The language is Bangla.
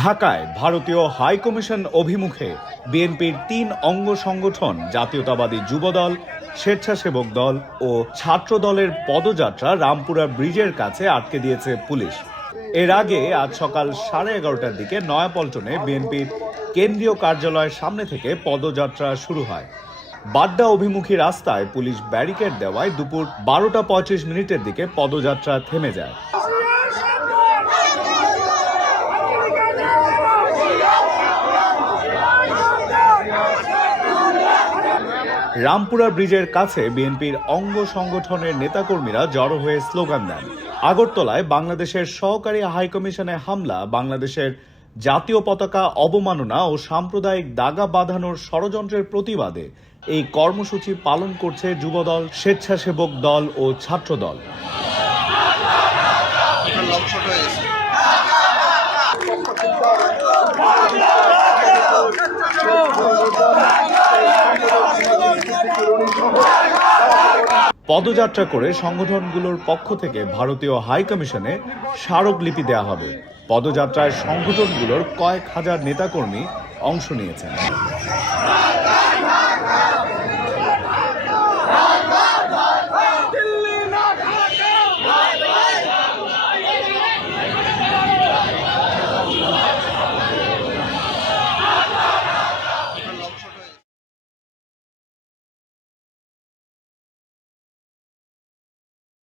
ঢাকায় ভারতীয় হাইকমিশন অভিমুখে বিএনপির ৩ অঙ্গ সংগঠন জাতীয়তাবাদী যুবদল, স্বেচ্ছাসেবক দল ও ছাত্র দলের পদযাত্রা রামপুরা ব্রিজের কাছে আটকে দিয়েছে পুলিশ। এর আগে আজ সকাল 11:30টার দিকে নয়াপল্টনে বিএনপির কেন্দ্রীয় কার্যালয়ের সামনে থেকে পদযাত্রা শুরু হয়। বাড্ডা অভিমুখী রাস্তায় পুলিশ ব্যারিকেড দেওয়ায় দুপুর 12:35 দিকে পদযাত্রা থেমে যায়। রামপুরা ব্রিজের কাছে বিএনপির অঙ্গ সংগঠনের নেতাকর্মীরা জড়ো হয়ে স্লোগান দেন। আগরতলায় বাংলাদেশের সহকারী হাইকমিশনে হামলা, বাংলাদেশের জাতীয় পতাকা অবমাননা ও সাম্প্রদায়িক দাগা বাঁধানোর ষড়যন্ত্রের প্রতিবাদে এই কর্মসূচি পালন করছে যুবদল, স্বেচ্ছাসেবক দল ও ছাত্র দল। পদযাত্রা করে সংগঠনগুলোর পক্ষ থেকে ভারতীয় হাইকমিশনে স্মারকলিপি দেওয়া হবে। পদযাত্রায় সংগঠনগুলোর কয়েক হাজার নেতাকর্মী অংশ নিয়েছেন।